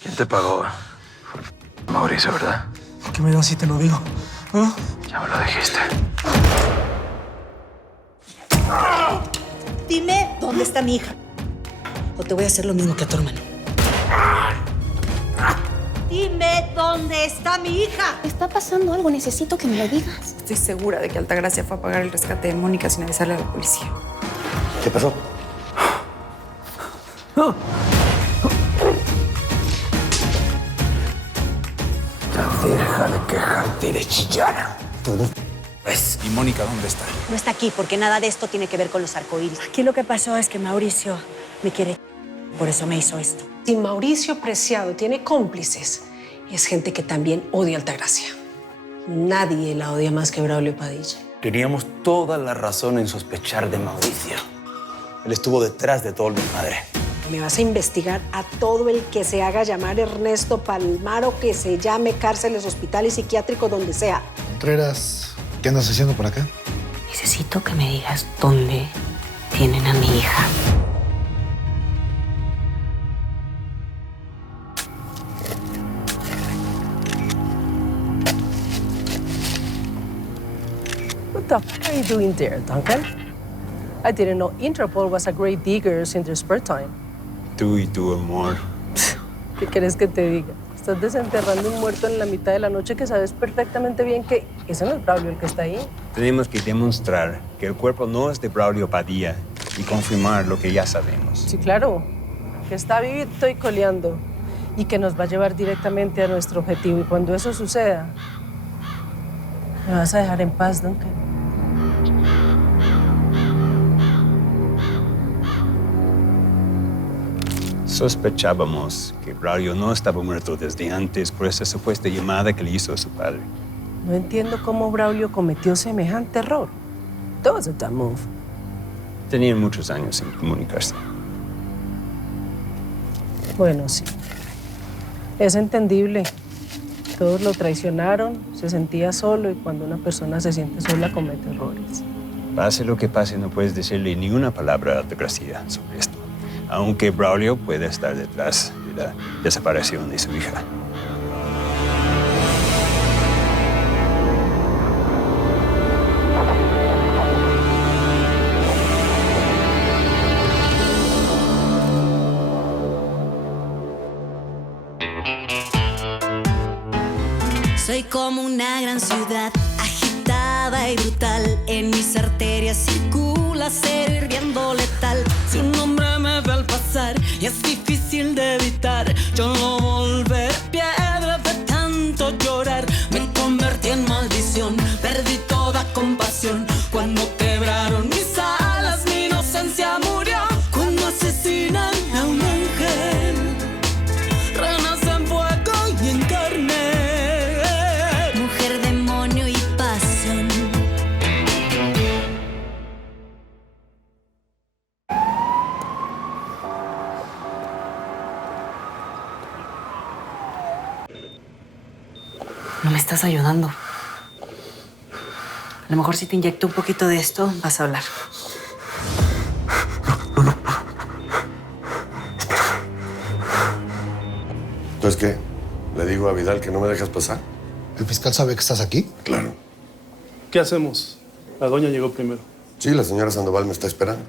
¿Quién te pagó? Mauricio, ¿verdad? ¿Qué me das si te lo digo? ¿Ah? Ya me lo dijiste. Dime dónde está mi hija. O te voy a hacer lo mismo que a tu hermano. Dime dónde está mi hija. Está pasando algo, necesito que me lo digas. Estoy segura de que Altagracia fue a pagar el rescate de Mónica sin avisarle a la policía. ¿Qué pasó? Deja de quejarte y de chillar. Pues, ¿y Mónica dónde está? No está aquí porque nada de esto tiene que ver con los arcoíris. Aquí lo que pasó es que Mauricio me quiere. Por eso me hizo esto. Si Mauricio Preciado tiene cómplices, es gente que también odia a Altagracia. Nadie la odia más que Braulio Padilla. Teníamos toda la razón en sospechar de Mauricio. Él estuvo detrás de todo el desmadre. Me vas a investigar a todo el que se haga llamar Ernesto Palmaro, que se llame cárceles, hospitales psiquiátricos, donde sea. Contreras, ¿qué andas haciendo por acá? Necesito que me digas dónde tienen a mi hija. What the f are you doing there, Duncan? I didn't know Interpol was a great diggers in their spare time. Tú y tu amor. ¿Qué quieres que te diga? Estás desenterrando un muerto en la mitad de la noche que sabes perfectamente bien que ese no es Braulio el que está ahí. Tenemos que demostrar que el cuerpo no es de Braulio Padilla y confirmar lo que ya sabemos. Sí, claro, que está vivito y coleando y que nos va a llevar directamente a nuestro objetivo. Y cuando eso suceda, me vas a dejar en paz, Duncan. Sospechábamos que Braulio no estaba muerto desde antes por esa supuesta llamada que le hizo a su padre. No entiendo cómo Braulio cometió semejante error. That was a dumb move. Tenían muchos años sin comunicarse. Bueno, sí. Es entendible. Todos lo traicionaron, se sentía solo y cuando una persona se siente sola comete errores. Pase lo que pase, no puedes decirle ni una palabra a Altagracia sobre esto. Aunque Braulio puede estar detrás de la desaparición de su hija. Soy como una gran ciudad, agitada y brutal. En mis arterias circula acero hirviendo letal. Si un hombre me ve al pasar y es difícil de evitar, yo no volveré piedra de tanto llorar. Me convertí en maldición, perdí toda compasión. Cuando quebraron mis alas, mi inocencia murió. Cuando asesinan a un ángel, renace en fuego y en carne. Mujer, demonio y pasión. No me estás ayudando. A lo mejor si te inyecto un poquito de esto, vas a hablar. Entonces, ¿qué? ¿Le digo a Vidal que no me dejas pasar? ¿El fiscal sabe que estás aquí? Claro. ¿Qué hacemos? La doña llegó primero. Sí, la señora Sandoval me está esperando.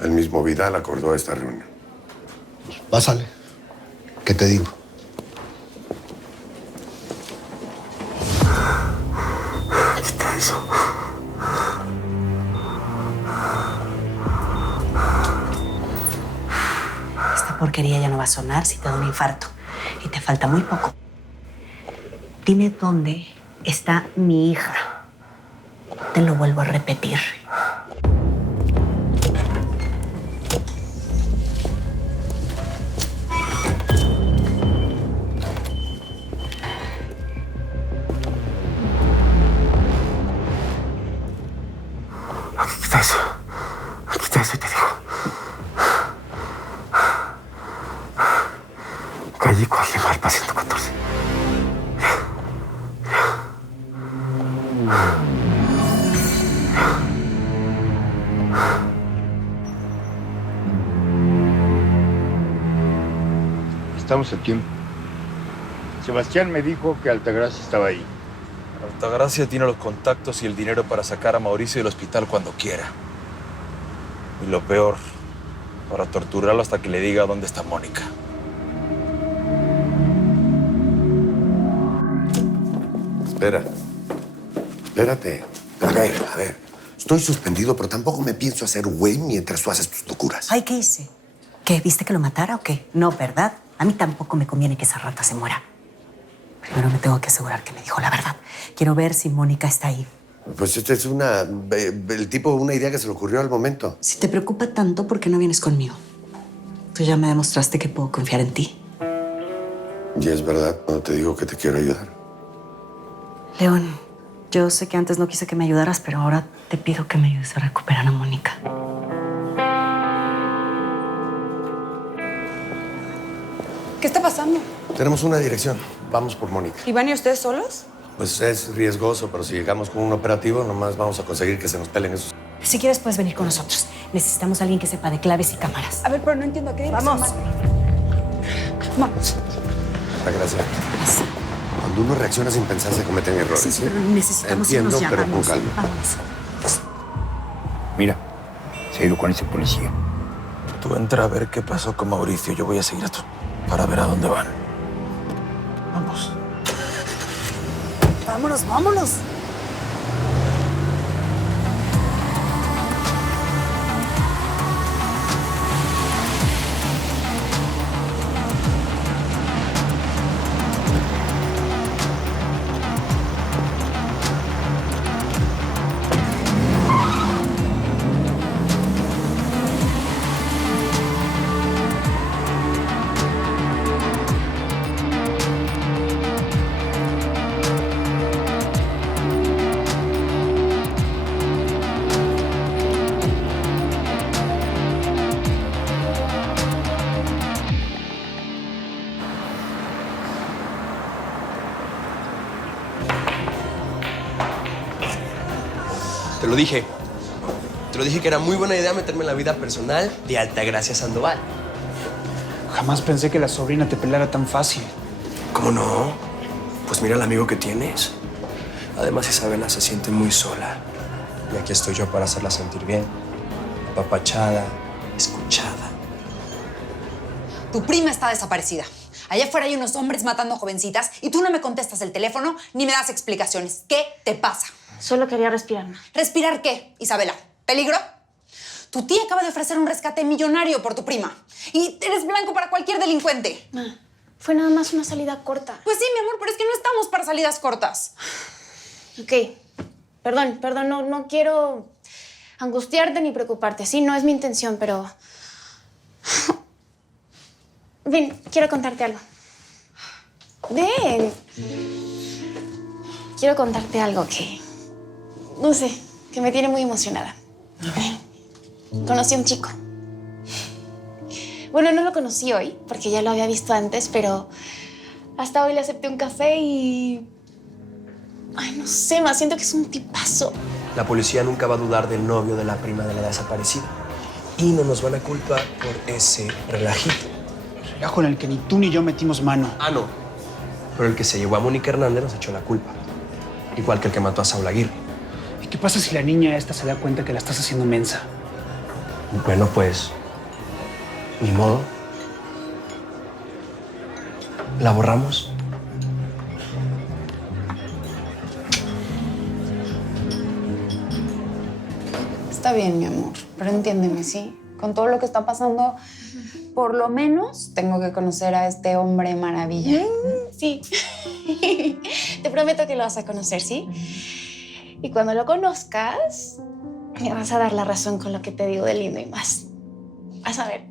El mismo Vidal acordó esta reunión. Pásale. ¿Qué te digo? Quita eso. Esta porquería ya no va a sonar si te da un infarto. Y te falta muy poco. Dime dónde está mi hija. Te lo vuelvo a repetir. Quita eso. Quita eso, te digo. Calle Coajimalpa al 114. Estamos a tiempo. Sebastián me dijo que Altagracia estaba ahí. Altagracia tiene los contactos y el dinero para sacar a Mauricio del hospital cuando quiera. Y lo peor, para torturarlo hasta que le diga dónde está Mónica. Espera. Espérate. A ver. Estoy suspendido, pero tampoco me pienso hacer güey mientras tú haces tus locuras. Ay, ¿qué hice? ¿Qué? ¿Viste que lo matara o qué? No, ¿verdad? A mí tampoco me conviene que esa rata se muera. Primero me tengo que asegurar que me dijo la verdad. Quiero ver si Mónica está ahí. Pues esta es una idea que se le ocurrió al momento. Si te preocupa tanto, ¿por qué no vienes conmigo? Tú ya me demostraste que puedo confiar en ti. Y es verdad, no te digo que te quiero ayudar. León, yo sé que antes no quise que me ayudaras, pero ahora te pido que me ayudes a recuperar a Mónica. ¿Qué está pasando? Tenemos una dirección. Vamos por Mónica. ¿Iván y ustedes solos? Pues es riesgoso, pero si llegamos con un operativo, nomás vamos a conseguir que se nos pelen esos. Si quieres, puedes venir con nosotros. Necesitamos a alguien que sepa de claves y cámaras. A ver, pero no entiendo a qué dirección. Vamos. Vamos. Gracias. Cuando uno reacciona sin pensar, se cometen errores. Sí, pero necesitamos Entiendo, irnos ya. pero Vamos. con calma. Vamos. Mira, se ha ido con ese policía. Tú entra a ver qué pasó con Mauricio. Yo voy a seguir a tú para ver a dónde van. Vamos. Vámonos. Te lo dije. Te lo dije que era muy buena idea meterme en la vida personal de Altagracia Sandoval. Jamás pensé que la sobrina te pelara tan fácil. ¿Cómo no? Pues mira el amigo que tienes. Además, Isabela se siente muy sola. Y aquí estoy yo para hacerla sentir bien. Apapachada, escuchada. Tu prima está desaparecida. Allá afuera hay unos hombres matando jovencitas y tú no me contestas el teléfono ni me das explicaciones. ¿Qué te pasa? Solo quería respirar. ¿Respirar qué, Isabela? ¿Peligro? Tu tía acaba de ofrecer un rescate millonario por tu prima. Y eres blanco para cualquier delincuente. Fue nada más una salida corta. Pues sí, mi amor, pero es que no estamos para salidas cortas. Ok. Perdón, no quiero angustiarte ni preocuparte. Sí, no es mi intención, pero... Ven, quiero contarte algo. Ven. Quiero contarte algo que... No sé, que me tiene muy emocionada. Conocí a un chico. Bueno, no lo conocí hoy, porque ya lo había visto antes, pero hasta hoy le acepté un café y... Ay, no sé, más siento que es un tipazo. La policía nunca va a dudar del novio de la prima de la desaparecida. Y no nos van a culpar por ese relajito. Relajo en el que ni tú ni yo metimos mano. Ah, no. Pero el que se llevó a Mónica Hernández nos echó la culpa. Igual que el que mató a Saúl Aguirre. ¿Y qué pasa si la niña esta se da cuenta que la estás haciendo mensa? Bueno, pues... ni modo. ¿La borramos? Está bien, mi amor, pero entiéndeme, ¿sí? Con todo lo que está pasando, por lo menos tengo que conocer a este hombre maravilla. Sí. Te prometo que lo vas a conocer, ¿sí? Y cuando lo conozcas, me vas a dar la razón con lo que te digo de lindo y más. Vas a ver.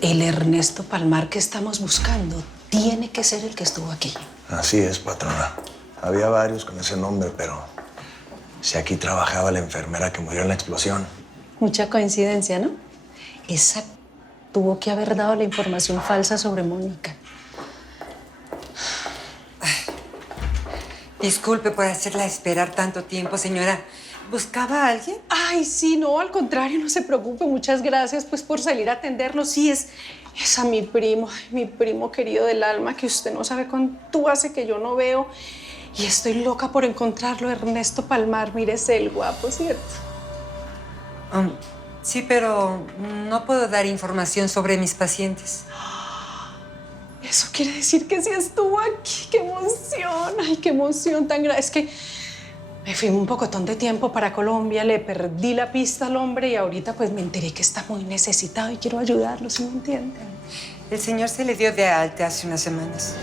El Ernesto Palmar que estamos buscando tiene que ser el que estuvo aquí. Así es, patrona. Había varios con ese nombre, pero si aquí trabajaba la enfermera que murió en la explosión. Mucha coincidencia, ¿no? Esa tuvo que haber dado la información falsa sobre Mónica. Disculpe por hacerla esperar tanto tiempo, señora. ¿Buscaba a alguien? Ay, sí, no, al contrario, no se preocupe. Muchas gracias, pues, por salir a atendernos. Sí, es a mi primo querido del alma, que usted no sabe cuánto hace que yo no veo. Y estoy loca por encontrarlo, Ernesto Palmar. Mire, es el guapo, ¿cierto? Sí, pero no puedo dar información sobre mis pacientes. Eso quiere decir que sí estuvo aquí. ¡Qué emoción! ¡Ay, qué emoción tan grande! Es que me fui un pocotón de tiempo para Colombia, le perdí la pista al hombre y ahorita pues me enteré que está muy necesitado y quiero ayudarlo, ¿sí me entienden? El señor se le dio de alta hace unas semanas.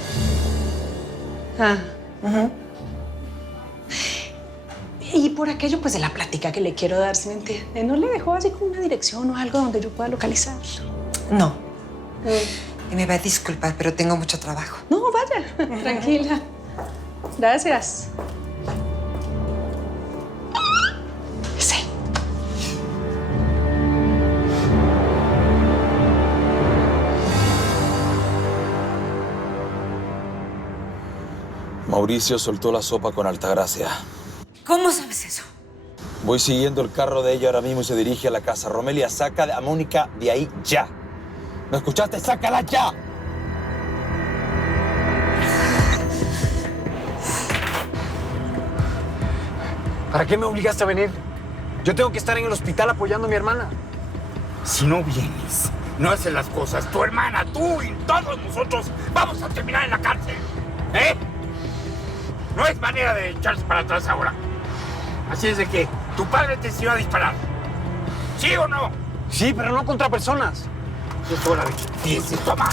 Y por aquello pues de la plática que le quiero dar, ¿sí me entiende? ¿No le dejó así como una dirección o algo donde yo pueda localizarlo? No. Y me va a disculpar, pero tengo mucho trabajo. No, vaya, tranquila. Gracias. Sí. Mauricio soltó la sopa con Altagracia. ¿Cómo sabes eso? Voy siguiendo el carro de ella ahora mismo y se dirige a la casa. Romelia, saca a Mónica de ahí ya. ¿No escuchaste? ¡Sácala ya! ¿Para qué me obligaste a venir? Yo tengo que estar en el hospital apoyando a mi hermana. Si no vienes, no haces las cosas, tu hermana, tú y todos nosotros vamos a terminar en la cárcel. ¿Eh? No es manera de echarse para atrás ahora. Así es de que tu padre te enseñó a disparar. ¿Sí o no? Sí, pero no contra personas. Es hora de que empieces, toma.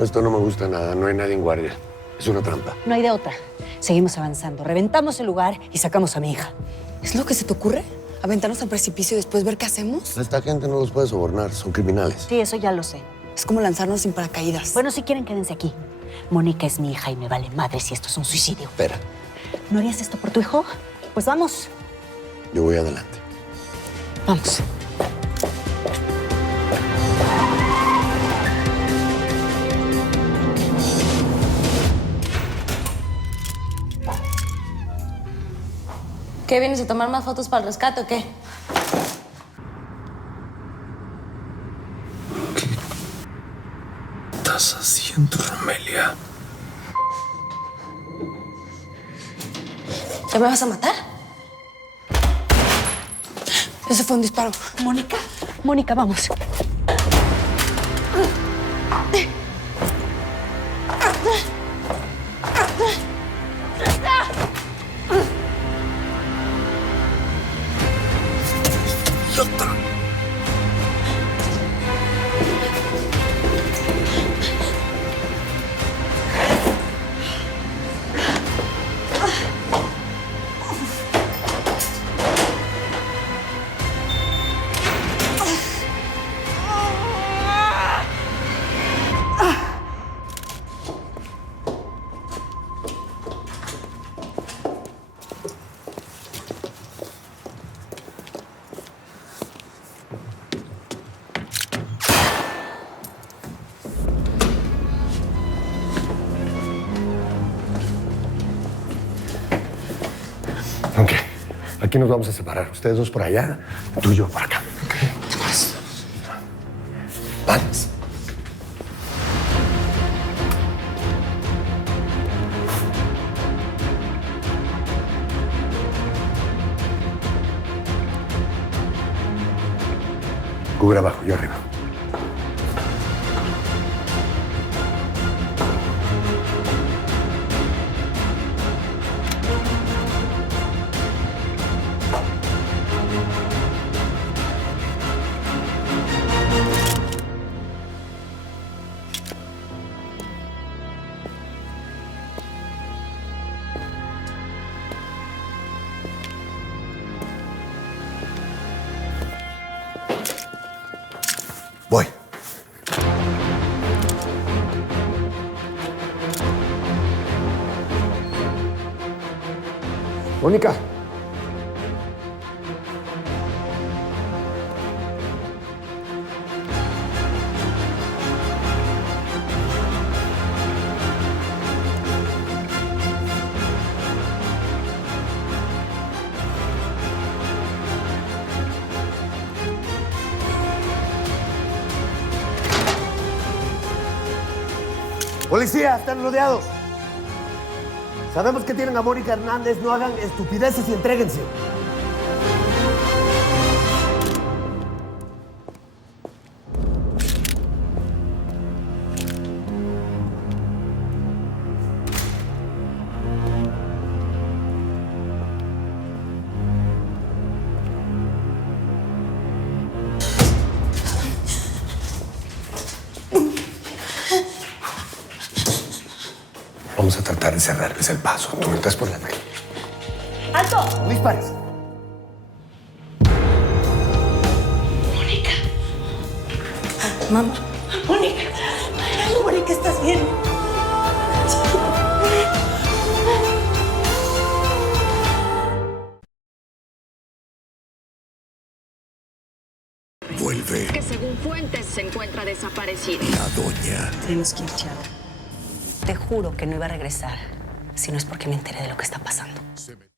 Esto no me gusta nada, no hay nadie en guardia. Es una trampa. No hay de otra. Seguimos avanzando, reventamos el lugar y sacamos a mi hija. ¿Es lo que se te ocurre? ¿Aventarnos al precipicio y después ver qué hacemos? A esta gente no los puede sobornar, son criminales. Sí, eso ya lo sé. Es como lanzarnos sin paracaídas. Bueno, si quieren, quédense aquí. Mónica es mi hija y me vale madre si esto es un suicidio. Espera, ¿No harías esto por tu hijo? Pues vamos. yo voy adelante. Vamos. ¿Qué, vienes a tomar más fotos para el rescate o qué? ¿Qué estás haciendo, Romelia? ¿Ya me vas a matar? Ese fue un disparo. Mónica, Mónica, vamos. Ok, aquí nos vamos a separar. Ustedes dos por allá, tú y yo por acá. Vamos. Vamos. Cubre abajo, yo arriba. Voy. Mónica. ¡Policía! ¡Están rodeados! Sabemos que tienen a Mónica Hernández. No hagan estupideces y entréguense. Vamos a tratar de cerrarles el paso. Tú entras por la calle. ¡Alto! No dispares. Mónica. Mamá. Mónica. Mónica, ¿estás bien? Vuelve Que según fuentes se encuentra desaparecida. la doña. Tenemos que ir, Chava. Te juro que no iba a regresar si no es porque me enteré de lo que está pasando.